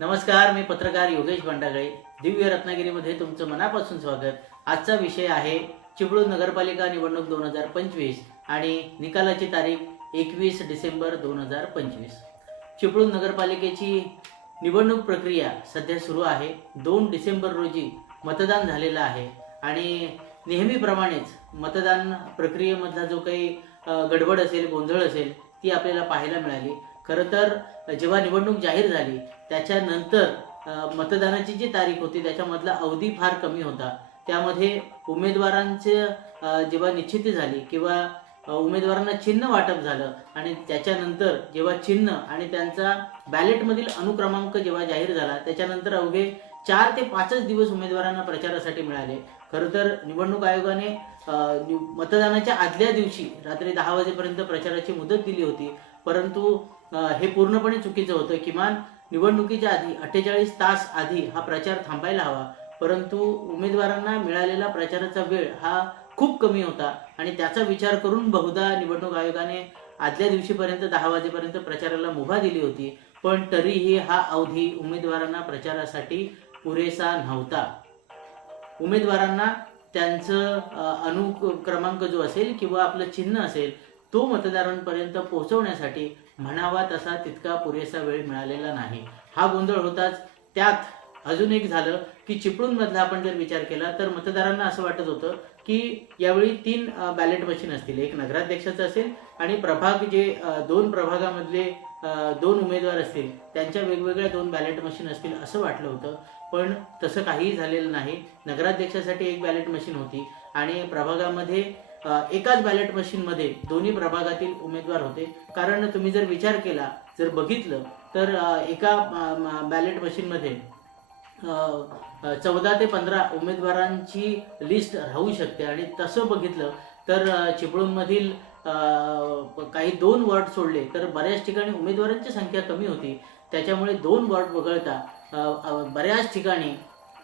नमस्कार मी पत्रकार योगेश भांडागळे. दिव्य रत्नागिरीमध्ये तुमचं मनापासून स्वागत. आजचा विषय आहे चिपळूण नगरपालिका निवडणूक दोन हजार पंचवीस आणि निकालाची तारीख एकवीस डिसेंबर दोन हजार पंचवीस. चिपळूण नगरपालिकेची निवडणूक प्रक्रिया सध्या सुरू आहे. दोन डिसेंबर रोजी मतदान झालेलं आहे आणि नेहमीप्रमाणेच मतदान प्रक्रियेमधला जो काही गडबड असेल गोंधळ असेल ती आपल्याला पाहायला मिळाली. खरं तर जेव्हा निवडणूक जाहीर झाली त्याच्यानंतर मतदानाची जी तारीख होती त्याच्यामधला अवधी फार कमी होता. त्यामध्ये उमेदवारांचे जेव्हा निश्चिती झाली किंवा उमेदवारांना चिन्ह वाटप झालं आणि त्याच्यानंतर जेव्हा चिन्ह आणि त्यांचा बॅलेटमधील अनुक्रमांक जेव्हा जाहीर झाला त्याच्यानंतर अवघे चार ते पाचच दिवस उमेदवारांना प्रचारासाठी मिळाले. खरं तर निवडणूक आयोगाने मतदानाच्या आदल्या दिवशी रात्री दहा वाजेपर्यंत प्रचाराची मुदत दिली होती परंतु हे पूर्णपणे चुकीचं होतं. किमान निवडणुकीच्या आधी अठ्ठेचाळीस तास आधी हा प्रचार थांबायला हवा. परंतु उमेदवारांना मिळालेला प्रचाराचा वेळ हा खूप कमी होता आणि त्याचा विचार करून बहुधा निवडणूक आयोगाने आदल्या दिवशीपर्यंत दहा वाजेपर्यंत प्रचाराला मुभा दिली होती. पण तरीही हा अवधी उमेदवारांना प्रचारासाठी पुरेसा नव्हता. उमेदवारांना त्यांचं अनुक्रमांक जो असेल किंवा आपलं चिन्ह असेल तो मतदारांपर्यंत पोहोचवण्यासाठी म्हणावा तसा तितका पुरेसा वेळ मिळालेला नाही. हा गोंधळ होताच त्यात अजून एक झालं की चिपळूण मधला आपण जर विचार केला तर मतदारांना असं वाटत होतं की यावेळी तीन बॅलेट मशीन असतील. एक नगराध्यक्षाचं असेल आणि प्रभाग जे दोन प्रभागामधले दोन उमेदवार असतील त्यांच्या वेगवेगळ्या दोन बॅलेट मशीन असतील असं वाटलं होतं. पण तसं काहीही झालेलं नाही. नगराध्यक्षासाठी एक बॅलेट मशीन होती आणि प्रभागामध्ये एकाच बॅलेट मशीनमध्ये दोन्ही प्रभागातील उमेदवार होते. कारण तुम्ही जर विचार केला जर बघितलं तर एका बॅलेट मशीनमध्ये चौदा ते पंधरा उमेदवारांची लिस्ट राहू शकते. आणि तसं बघितलं तर चिपळूणमधील काही दोन वॉर्ड सोडले तर बऱ्याच ठिकाणी उमेदवारांची संख्या कमी होती. त्याच्यामुळे दोन वॉर्ड वगळता बऱ्याच ठिकाणी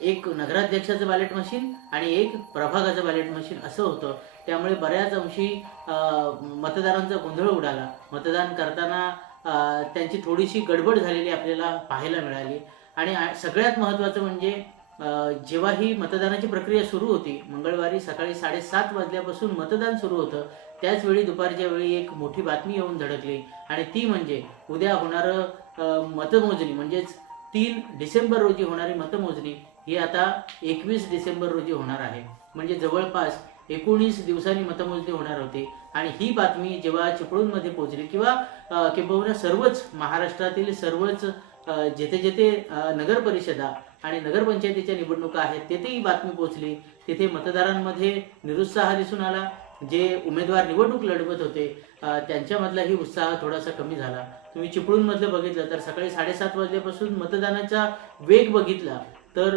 एक नगराध्यक्षाचं बॅलेट मशीन आणि एक प्रभागाचं बॅलेट मशीन असं होतं. त्यामुळे बऱ्याच अंशी मतदारांचा गोंधळ उडाला. मतदान करताना त्यांची थोडीशी गडबड झालेली आपल्याला पाहायला मिळाली. आणि सगळ्यात महत्त्वाचं म्हणजे जेव्हा ही मतदानाची प्रक्रिया सुरू होती मंगळवारी सकाळी साडेसात वाजल्यापासून मतदान सुरू होतं त्याच वेळी दुपारच्या वेळी एक मोठी बातमी येऊन धडकली. आणि ती म्हणजे उद्या होणारं मतमोजणी म्हणजेच तीन डिसेंबर रोजी होणारी मतमोजणी ही आता एकवीस डिसेंबर रोजी होणार आहे. म्हणजे जवळपास एकोणीस दिवसांनी मतमोजणी होणार होती. आणि ही बातमी जेव्हा चिपळूणमध्ये पोहोचली किंवा किंबहुना सर्वच महाराष्ट्रातील सर्वच जेथे जेथे नगर परिषदा आणि नगरपंचायतीच्या निवडणुका आहेत तेथे ही बातमी पोहोचली. तिथे मतदारांमध्ये निरुत्साह दिसून आला. जे उमेदवार निवडणूक लढवत होते त्यांच्यामधलाही उत्साह थोडासा कमी झाला. तुम्ही चिपळूणमधलं बघितलं तर सकाळी साडेसात वाजल्यापासून मतदानाचा वेग बघितला. तर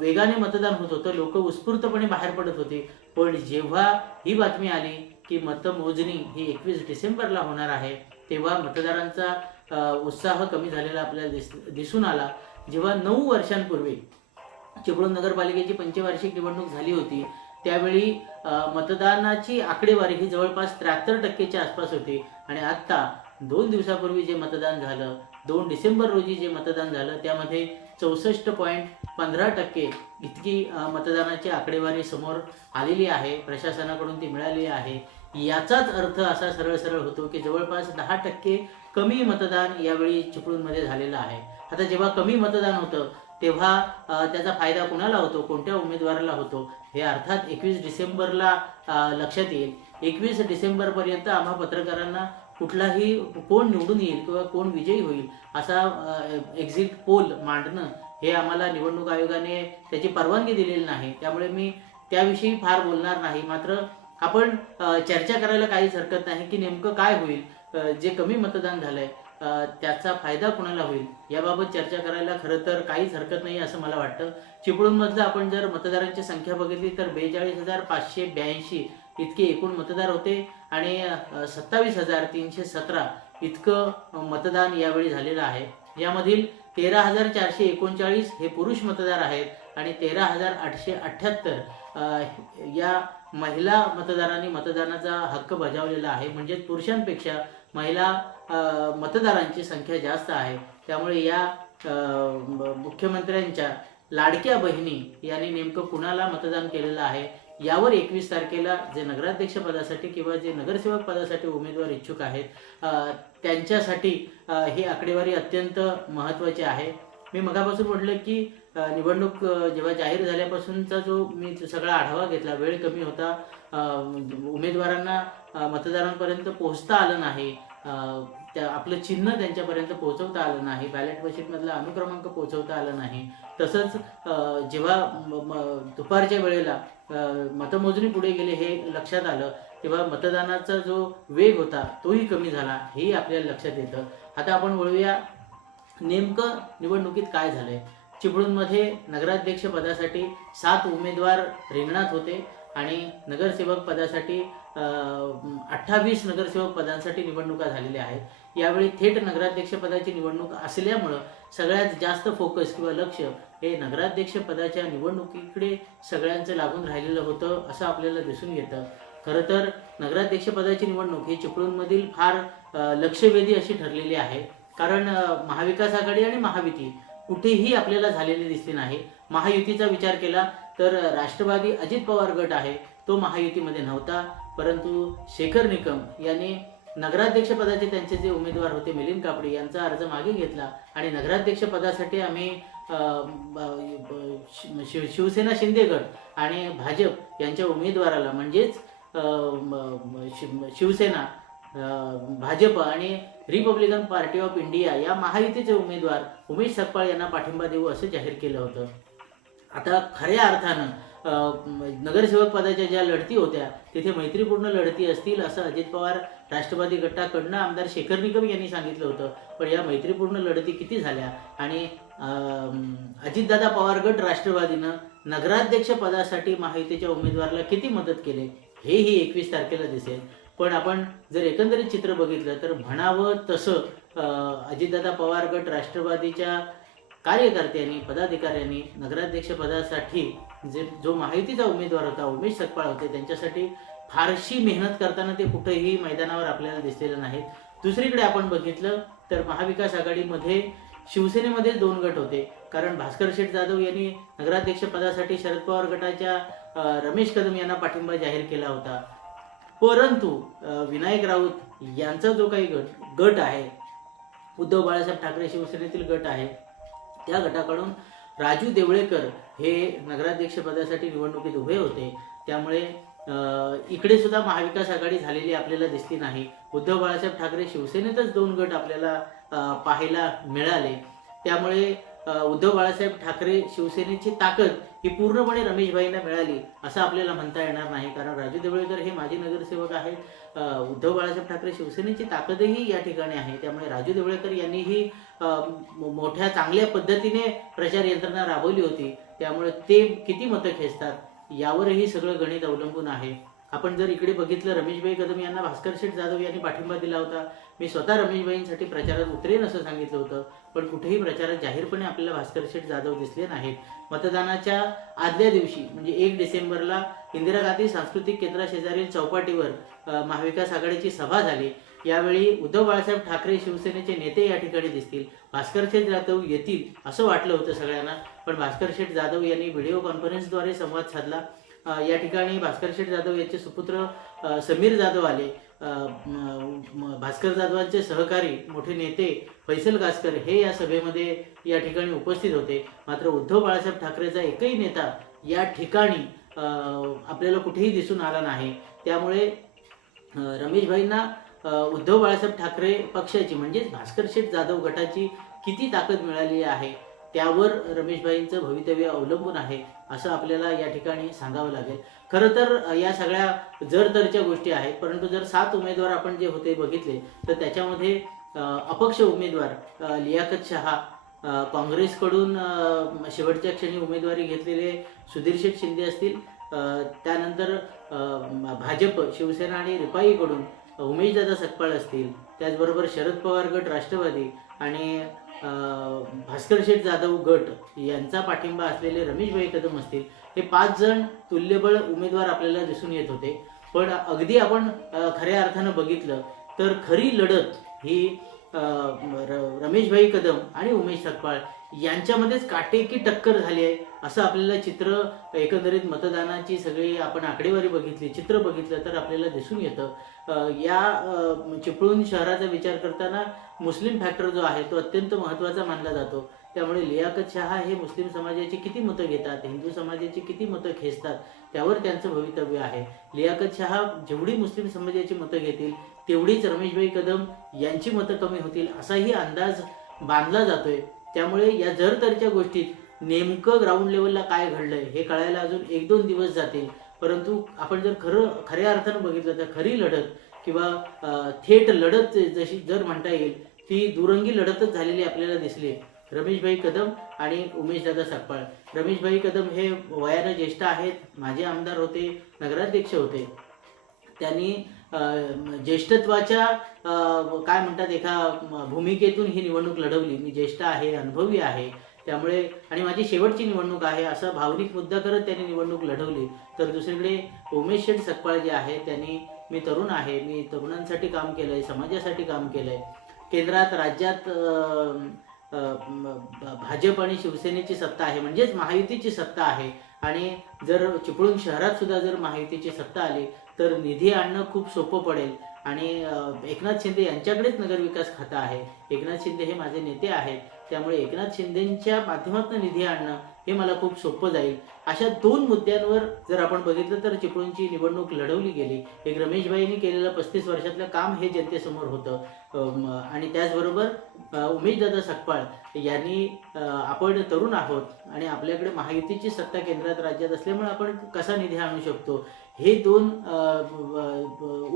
वेगाने मतदान होत होतं. लोक उत्स्फूर्तपणे बाहेर पडत होते. पण जेव्हा ही बातमी आली की मतमोजणी ही एकवीस डिसेंबरला होणार आहे तेव्हा मतदारांचा उत्साह कमी झालेला आपल्याला दिस दिसून आला. जेव्हा नऊ वर्षांपूर्वी चिपळूण नगरपालिकेची पंचवार्षिक निवडणूक झाली होती त्यावेळी मतदानाची आकडेवारी ही जवळपास त्र्याहत्तर टक्केच्या आसपास होती. आणि आत्ता दोन दिवसापूर्वी जे मतदान झालं दोन डिसेंबर रोजी जे मतदान झालं त्यामध्ये चौसष्ट पॉईंट पंधरा टक्के इतकी मतदानाची आकडेवारी समोर आलेली आहे प्रशासनाकडून ती मिळाली आहे. याचाच अर्थ असा सरळ सरळ होतो की जवळपास दहा टक्के कमी मतदान यावेळी चिपळूणमध्ये झालेलं आहे. आता जेव्हा कमी मतदान होतं तेव्हा त्याचा फायदा कुणाला होतो? कोणत्या उमेदवाराला होतो? हे अर्थात एकवीस डिसेंबरला लक्षात येईल. एकवीस डिसेंबरपर्यंत आम्हा पत्रकारांना कुठलाही कोण निवडून येईल किंवा कोण विजयी होईल असा एक्झिट पोल मांडणं हे आम्हाला निवडणूक आयोगाने त्याची परवानगी दिलेली नाही. त्यामुळे मी त्याविषयी फार बोलणार नाही. मात्र आपण चर्चा करायला काहीच हरकत नाही की नेमकं काय होईल. जे कमी मतदान झालंय त्याचा फायदा कुणाला होईल? याबाबत चर्चा करायला खरं तर काहीच हरकत नाही असं मला वाटतं. चिपळूणमधलं आपण जर मतदारांची संख्या बघितली तर बेचाळीस हजार पाचशे ब्याऐंशी इतके एकूण मतदार होते आणि सत्तावीस हजार तीनशे सतरा इतकं मतदान यावेळी झालेलं आहे. यामधील तेरा हजार चारशे एकोणचाळीस हे पुरुष मतदार आहेत आणि तेरा हजार आठशे अठ्ठ्याहत्तर या महिला मतदारांनी मतदानाचा हक्क बजावलेला आहे. म्हणजे पुरुषांपेक्षा महिला मतदारांची संख्या जास्त आहे. त्यामुळे या मुख्यमंत्र्यांच्या लाडक्या बहिणी यांनी नेमकं कुणाला मतदान केलेलं आहे? यावर एकवीस तारखेला जे नगराध्यक्ष पदासाठी किंवा जे नगरसेवक पदासाठी उमेदवार इच्छुक आहेत त्यांच्यासाठी ही आकडेवारी अत्यंत महत्त्वाची आहे. मी मगापासून म्हटलं की निवडणूक जेव्हा जाहीर झाल्यापासूनचा जो मी सगळा आढावा घेतला वेळ कमी होता उमेदवारांना मतदारांपर्यंत पोहोचता आलं नाही त्या आपलं चिन्ह त्यांच्यापर्यंत पोहोचवता आलं नाही बॅलेट मशीनमधला अनुक्रमांक पोहोचवता आला नाही. तसंच जेव्हा दुपारच्या वेळेला मतमोजणी पुढे गेले हे लक्षात आलं. तेव्हा मतदानाचा जो वेग होता तोही कमी झाला हेही आपल्याला लक्षात येतं. आता आपण वळूया नेमकं निवडणुकीत काय झालंय. चिपळूणमध्ये नगराध्यक्ष पदासाठी सात उमेदवार रिंगणात होते आणि नगरसेवक पदासाठी अठ्ठावीस नगरसेवक पदांसाठी निवडणुका झालेल्या आहेत. यावेळी थेट नगराध्यक्ष पदाची निवडणूक असल्यामुळं सगळ्यात जास्त फोकस किंवा लक्ष हे नगराध्यक्ष पदाच्या निवडणुकीकडे सगळ्यांचं लागून राहिलेलं होतं असं आपल्याला दिसून येतं. खरं तर नगराध्यक्ष पदाची निवडणूक ही चिपळूणमधील फार लक्षवेधी अशी ठरलेली आहे. कारण महाविकास आघाडी आणि महायुती कुठेही आपल्याला झालेली दिसली नाही. महायुतीचा विचार केला तर राष्ट्रवादी अजित पवार गट आहे तो महायुतीमध्ये नव्हता. परंतु शेखर निकम यांनी नगराध्यक्ष पदाचे त्यांचे जे उमेदवार होते मिलिंद कापडे यांचा अर्ज मागे घेतला. आणि नगराध्यक्ष पदासाठी आम्ही शिव- शिवसेना शिंदेगड आणि भाजप यांच्या उमेदवाराला म्हणजेच शिव- शिवसेना भाजप आणि रिपब्लिकन पार्टी ऑफ इंडिया या महायुतीचे उमेदवार उमेश सकपाळ यांना पाठिंबा देऊ असं जाहीर केलं होतं. आता खऱ्या अर्थानं नगरसेवक पदाच्या ज्या लढती होत्या तिथे मैत्रीपूर्ण लढती असतील असं अजित पवार राष्ट्रवादी गटाकडनं आमदार शेखर निकम यांनी सांगितलं होतं. पण या मैत्रीपूर्ण लढती किती झाल्या? आणि अजितदादा पवार गट राष्ट्रवादीनं नगराध्यक्ष पदासाठी महायुतीच्या उमेदवाराला किती मदत केली? हेही एकवीस तारखेला दिसेल. पण आपण जर एकंदरीत चित्र बघितलं तर म्हणावं तसं अजितदादा पवार गट राष्ट्रवादीच्या कार्यकर्त्यांनी पदाधिकाऱ्यांनी नगराध्यक्ष पदासाठी जे जो माहितीचा उमेदवार होता उमेश सकपाळ होते त्यांच्यासाठी फारशी मेहनत करताना ते कुठेही मैदानावर आपल्याला दिसलेले नाहीत. दुसरीकडे आपण बघितलं तर महाविकास आघाडीमध्ये शिवसेनेमध्ये दोन गट होते. कारण भास्कर शेठ जाधव यांनी नगराध्यक्ष पदासाठी शरद पवार गटाच्या रमेश कदम यांना पाठिंबा जाहीर केला होता. परंतु विनायक राऊत यांचा जो काही गट गट आहे उद्धव बाळासाहेब ठाकरे शिवसेनेतील गट आहे त्या गटाकडून राजू देवळेकर हे नगराध्यक्ष पदासाठी निवडणुकीत उभे होते. त्यामुळे अं, इकडे सुद्धा महाविकास आघाडी झालेली आपल्याला दिसली नाही. उद्धव बाळासाहेब ठाकरे शिवसेनेतच दोन गट आपल्याला पाहायला मिळाले. त्यामुळे उद्धव बाळासाहेब ठाकरे शिवसेनेची ताकद ही पूर्णपणे रमेशभाईंना मिळाली असं आपल्याला म्हणता येणार नाही. कारण राजू देवळेकर हे माजी नगरसेवक आहेत. उद्धव बाळासाहेब ठाकरे शिवसेनेची ताकदही या ठिकाणी आहे. त्यामुळे राजू देवळेकर यांनीही मोठ्या चांगल्या पद्धतीने प्रचार यंत्रणा राबवली होती. त्यामुळे ते किती मतं खेचतात यावरही सगळं गणित अवलंबून आहे. आपण जर इकडे बघितलं रमेशभाई कदम यांना भास्कर शेठ जाधव यांनी पाठिंबा दिला होता. मी स्वतः रमेशभाईंसाठी प्रचारात उतरेन असं सांगितलं होतं. पण कुठेही प्रचारात जाहीरपणे आपल्याला भास्कर शेठ जाधव दिसले नाहीत. मतदानाच्या आदल्या दिवशी म्हणजे एक डिसेंबरला इंदिरा गांधी सांस्कृतिक केंद्रा शेजारील चौपाटीवर महाविकास आघाडीची सभा झाली. यावेळी उद्धव बाळासाहेब ठाकरे शिवसेनेचे नेते या ठिकाणी दिसतील. भास्कर शेठ जाधव येतील असं वाटलं होतं सगळ्यांना. पण भास्कर शेठ जाधव यांनी व्हिडिओ कॉन्फरन्सद्वारे संवाद साधला. या ठिकाणी भास्कर शेठ जाधव यांचे सुपुत्र समीर जाधव आले. भास्कर जाधवांचे सहकारी मोठे नेते फैसल गासकर हे या सभेमध्ये या ठिकाणी उपस्थित होते. मात्र उद्धव बाळासाहेब ठाकरेचा एकही नेता या ठिकाणी आपल्याला कुठेही दिसून आला नाही. त्यामुळे रमेशभाईंना उद्धव बाळासाहेब ठाकरे पक्षाची म्हणजेच भास्कर शेठ जाधव गटाची किती ताकद मिळाली आहे? त्यावर रमेशभाईंचं भवितव्य अवलंबून आहे असं आपल्याला या ठिकाणी सांगावं लागेल. खरं तर या सगळ्या जरतरच्या गोष्टी आहेत परंतु जर सात उमेदवार आपण जे होते बघितले तर त्याच्यामध्ये अपक्ष उमेदवार लियाकत शहा काँग्रेसकडून शेवटच्या क्षणी उमेदवारी घेतलेले सुधीर शेठ शिंदे असतील. त्यानंतर भाजप शिवसेना आणि रिपाईकडून उमेशदादा सकपाळ असतील. त्याचबरोबर शरद पवार गट राष्ट्रवादी आणि भास्कर शेठ जाधव गट यांचा पाठिंबा असलेले रमेशभाई कदम असतील. हे पाच जण तुल्यबळ उमेदवार आपल्याला दिसून येत होते. पण अगदी आपण खऱ्या अर्थानं बघितलं तर खरी लढत ही रमेशभाई कदम आणि उमेश सकपाळ यांच्यामध्येच काटेकी टक्कर झाली आहे. असं आपल्याला चित्र एकंदरीत मतदानाची सगळी आपण आकडेवारी बघितली चित्र बघितलं तर आपल्याला दिसून येतं. या चिपळूण शहराचा विचार करताना मुस्लिम फॅक्टर जो आहे तो अत्यंत महत्त्वाचा मानला जातो. त्यामुळे लियाकत शहा हे मुस्लिम समाजाची किती मतं घेतात हिंदू समाजाची किती मतं खेचतात त्यावर त्यांचं भवितव्य आहे. लियाकत शहा जेवढी मुस्लिम समाजाची मतं घेतील तेवढीच रमेशभाई कदम यांची मतं कमी होतील असाही अंदाज बांधला जातोय. त्यामुळे या जरतरच्या गोष्टीत नेमकं ग्राउंड लेवलला काय घडलंय हे कळायला अजून एक दोन दिवस जातील. परंतु आपण जर खरं खऱ्या अर्थानं बघितलं तर खरी लढत किंवा थेट लढत जशी जर म्हणता येईल ती दुरंगी लढतच झालेली आपल्याला दिसली. रमेशभाई कदम आणि उमेशदादा सकपाळ रमेशभाई कदम हे वयानं ज्येष्ठ आहेत माझे आमदार होते नगराध्यक्ष होते. त्यांनी ज्येष्ठत्वाच्या काय म्हणतात एका भूमिकेतून ही निवडणूक लढवली. मी ज्येष्ठ आहे अनुभवी आहे त्यामुळे आणि माझी शेवटची निवडणूक आहे असा भावनिक मुद्दा करत त्यांनी निवडणूक लढवली. तर दुसरीकडे उमेश शेठ सकपाळ जे आहे त्यांनी मी तरुण आहे मी तरुणांसाठी काम केलंय समाजासाठी काम केलंय. केंद्रात राज्यात भाजप आणि शिवसेनेची सत्ता आहे म्हणजेच महायुतीची सत्ता आहे. आणि जर चिपळूण शहरात सुद्धा जर महायुतीची सत्ता आली तर निधी आणणं खूप सोपं पडेल. आणि एकनाथ शिंदे यांच्याकडेच नगरविकास खातं आहे. एकनाथ शिंदे हे माझे नेते आहेत. त्यामुळे एकनाथ शिंदेच्या माध्यमातून निधी आणणं हे मला खूप सोपं जाईल. अशा दोन मुद्द्यांवर जर आपण बघितलं तर चिपळूणची निवडणूक लढवली गेली. एक रमेशबाईंनी केलेलं पस्तीस वर्षातलं काम हे जनतेसमोर होतं. आणि त्याचबरोबर उमेशदादा सकपाळ यांनी आपण तरुण आहोत आणि आपल्याकडे महायुतीची सत्ता केंद्रात राज्यात असल्यामुळे आपण कसा निधी आणू शकतो? हे दोन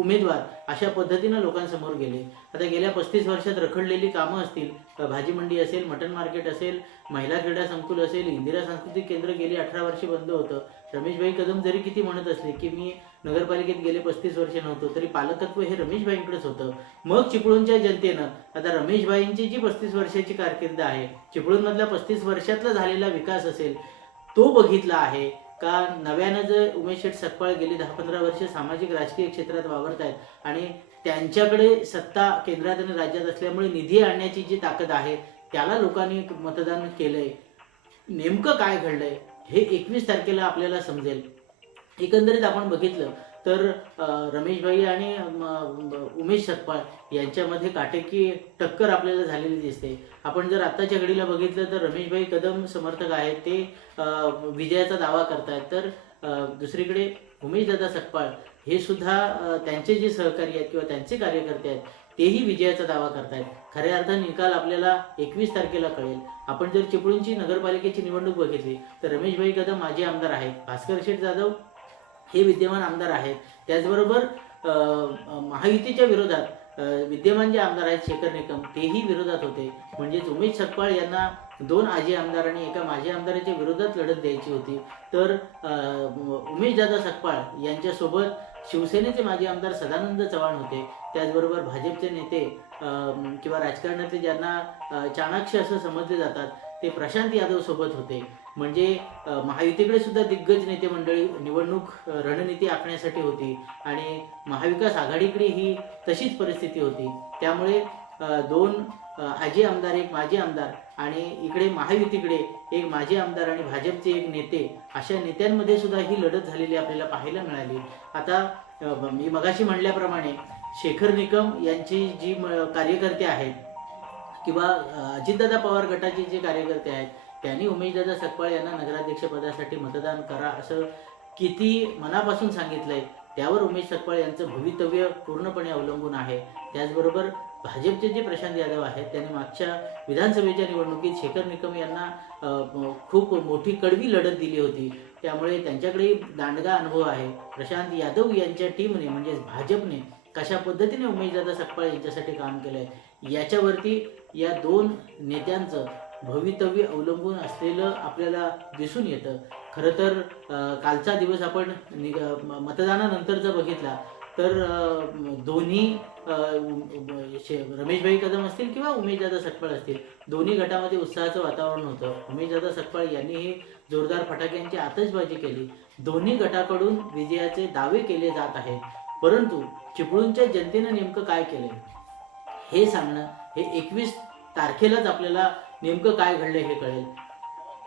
उमेदवार अशा पद्धतीनं लोकांसमोर गेले. आता गेल्या पस्तीस वर्षात रखडलेली कामं असतील भाजी मंडी असेल मटन मार्केट असेल महिला क्रीडा संकुल असेल इंदिरा सांस्कृतिक केंद्र गेली अठरा वर्षे बंद होतं. रमेशभाई कदम जरी किती म्हणत असले की मी नगरपालिकेत गेले पस्तीस वर्षे नव्हतो तरी पालकत्व हे रमेशभाईंकडेच होतं. मग चिपळूणच्या जनतेनं आता रमेशभाईंची जी पस्तीस वर्षाची कारकीर्द आहे चिपळूणमधल्या पस्तीस वर्षातला झालेला विकास असेल तो बघितला आहे. का नव्यानं जर उमेश शेठ सकपाळ गेली दहा पंधरा वर्ष सामाजिक राजकीय क्षेत्रात वावरत आहेत आणि त्यांच्याकडे सत्ता केंद्रात आणि राज्यात असल्यामुळे निधी आणण्याची जी ताकद आहे त्याला लोकांनी मतदान केलंय. नेमकं काय घडलंय हे एकवीस तारखेला आपल्याला समजेल. एकंदरीत आपण बघितलं तर रमेशभाई आणि उमेश सतपाळ यांच्यामध्ये काटेकी टक्कर आपल्याला झालेली दिसते. आपण जर आत्ताच्या घडीला बघितलं तर रमेशभाई कदम समर्थक आहेत. ते विजयाचा दावा करतायत. तर दुसरीकडे उमेशदादा सतपाळ हे सुद्धा त्यांचे जे सहकारी आहेत किंवा त्यांचे कार्यकर्ते आहेत तेही विजयाचा दावा करतायत. खऱ्या अर्थाने निकाल आपल्याला एकवीस तारखेला कळेल. आपण जर चिपळूणची नगरपालिकेची निवडणूक बघितली तर रमेशभाई कदम माजी आमदार आहेत. भास्कर शेठ जाधव हे विद्यमान आमदार आहेत. त्याचबरोबर अं, महायुतीच्या विरोधात विद्यमान जे आमदार आहेत शेखर निकम तेही विरोधात होते. म्हणजेच उमेश सकपाळ यांना दोन आजी आमदार आणि एका माजी आमदाराच्या विरोधात लढत द्यायची होती. तर उमेश दादा सकपाळ यांच्यासोबत शिवसेनेचे माजी आमदार सदानंद चव्हाण होते. त्याचबरोबर भाजपचे नेते अं, किंवा राजकारणातले ज्यांना चाणाक्ष असं समजले जातात ते प्रशांत यादव सोबत होते. म्हणजे महायुतीकडे सुद्धा दिग्गज नेते मंडळी निवडणूक रणनीती आखण्यासाठी होती आणि महाविकास आघाडीकडे ही तशीच परिस्थिती होती. त्यामुळे दोन आजी आमदार एक माजी आमदार आणि इकडे महायुतीकडे एक माजी आमदार आणि भाजपचे एक नेते अशा नेत्यांमध्ये सुद्धा ही लढत झालेली आपल्याला पाहायला मिळाली. आता मी मगाशी म्हणल्याप्रमाणे शेखर निकम यांची जी कार्यकर्ते आहेत किंवा अजितदादा पवार गटाचे जे कार्यकर्ते आहेत त्यांनी उमेशदादा सकपाळ यांना नगराध्यक्षपदासाठी मतदान करा असं किती मनापासून सांगितलंय त्यावर उमेश सकपाळ यांचं भवितव्य पूर्णपणे अवलंबून आहे. त्याचबरोबर भाजपचे जे प्रशांत यादव आहेत त्यांनी मागच्या विधानसभेच्या निवडणुकीत शेखर निकम यांना खूप मोठी कडवी लढत दिली होती. त्यामुळे त्यांच्याकडे दांडगा अनुभव आहे. प्रशांत यादव यांच्या टीमने म्हणजेच भाजपने कशा पद्धतीने उमेशदादा सकपाळ यांच्यासाठी काम केलंय याच्यावरती या दोन नेत्यांचं भवितव्य अवलंबून असलेलं आपल्याला दिसून येतं. खरं तर कालचा दिवस आपण मतदानानंतर जर बघितला तर दोन्ही रमेशभाई कदम असतील किंवा उमेशदादा सटपाळ असतील दोन्ही गटामध्ये उत्साहाचं वातावरण होतं. उमेशदादा सटपाळ यांनीही जोरदार फटाक्यांची आतषबाजी केली. दोन्ही गटाकडून विजयाचे दावे केले जात आहेत. परंतु चिपळूणच्या जनतेनं नेमकं काय केलंय? हे सांगणं हे एकवीस तारखेलाच आपल्याला नेमकं काय घडलं हे कळेल.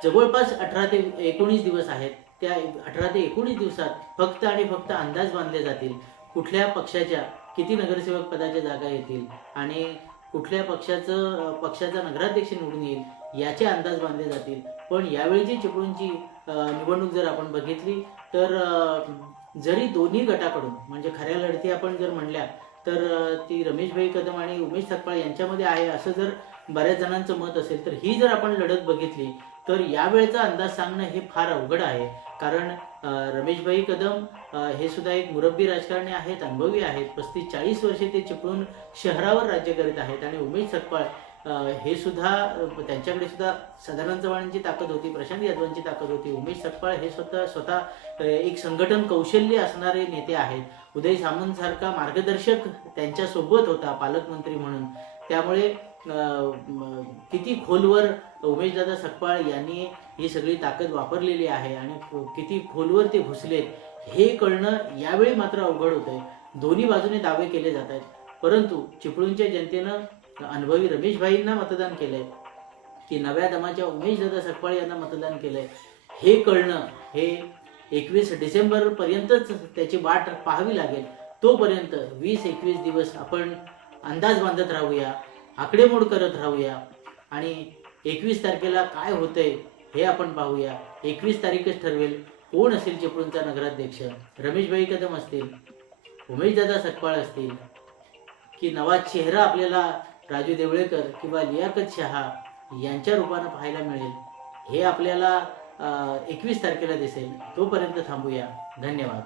जवळपास अठरा ते एकोणीस दिवस आहेत. त्या अठरा ते एकोणीस दिवसात फक्त आणि फक्त अंदाज बांधले जातील. कुठल्या पक्षाच्या किती नगरसेवक पदाच्या जागा येतील आणि कुठल्या पक्षाचं पक्षाचा नगराध्यक्ष निवडून येईल याचे अंदाज बांधले जातील. पण यावेळीची चिपळूणची निवडणूक जर आपण बघितली तर जरी दोन्ही गटाकडून म्हणजे खऱ्या लढती आपण जर म्हणल्या तर ती रमेशभाई कदम आणि उमेश थकपाळ यांच्यामध्ये आहे. असं जर बऱ्याच जणांचं मत असेल तर ही जर आपण लढत बघितली तर यावेळेचा अंदाज सांगणं हे फार अवघड आहे. कारण रमेशभाई कदम हे सुद्धा एक मुरब्बी राजकारणी आहेत अनुभवी आहेत. पस्तीस चाळीस वर्षे ते चिपळूण शहरावर राज्य करीत आहेत. आणि उमेश सकपाळ हे सुद्धा त्यांच्याकडे सुद्धा सदानंद चव्हाणांची ताकद होती प्रशांत यादवांची ताकद होती. उमेश सकपाळ हे स्वतः स्वतः एक संघटन कौशल्य असणारे नेते आहेत. उदय सामंत सारखा मार्गदर्शक त्यांच्यासोबत होता पालकमंत्री म्हणून. त्यामुळे किती खोलवर उमेशदादा सकपाळ यांनी ही सगळी ताकद वापरलेली आहे आणि किती खोलवर ते घुसलेत हे कळणं यावेळी मात्र अवघड होत आहे दोन्ही बाजूने दावे केले जात आहेत. परंतु चिपळूणच्या जनतेनं अनुभवी रमेशभाईंना मतदान केलंय की नव्या दमाच्या उमेशदादा सकपाळ यांना मतदान केलंय हे कळणं हे एकवीस डिसेंबर पर्यंतच त्याची वाट पाहावी लागेल. तोपर्यंत वीस एकवीस दिवस आपण अंदाज बांधत राहूया आकडेमोड करत राहूया आणि एकवीस तारखेला काय होतंय हे आपण पाहूया. एकवीस तारीखच ठरवेल. कोण असेल चिपळूणचा नगराध्यक्ष? रमेशभाई कदम असतील. उमेशदादा सकपाळ असतील. की नवा चेहरा आपल्याला राजू देवळेकर किंवा लियाकत शहा यांच्या रूपानं पाहायला मिळेल. हे आपल्याला एकवीस तारखेला दिसेल. तोपर्यंत थांबूया. धन्यवाद.